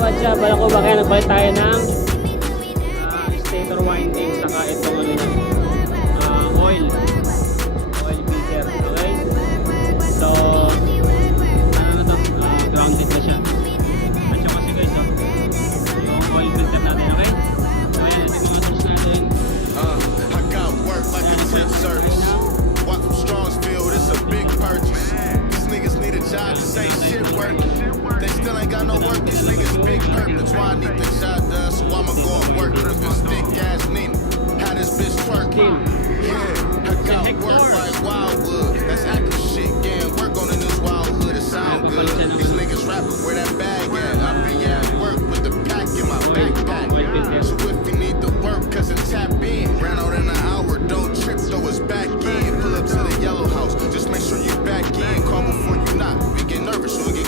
what's up? Wala ko ba kaya nagpalit tayo ng stator winding saka itong ano na oil filter. Okay? So ano na to? Grounded na siya. At saka kasi guys, yung oil filter natin, okay? So ayan, ito yung mga tools natin. I got work like a tip service. Walk from Strongsville, this a big purchase. These niggas need a job, this ain't shit work. They still ain't got no work, these niggas big perp. That's why I need the job done, so I'ma go and work with this thick ass Nina. How this bitch twerk? Yeah, I got work like Wildwood. That's active shit, getting work on in this wild hood, it sound good. These niggas rapping without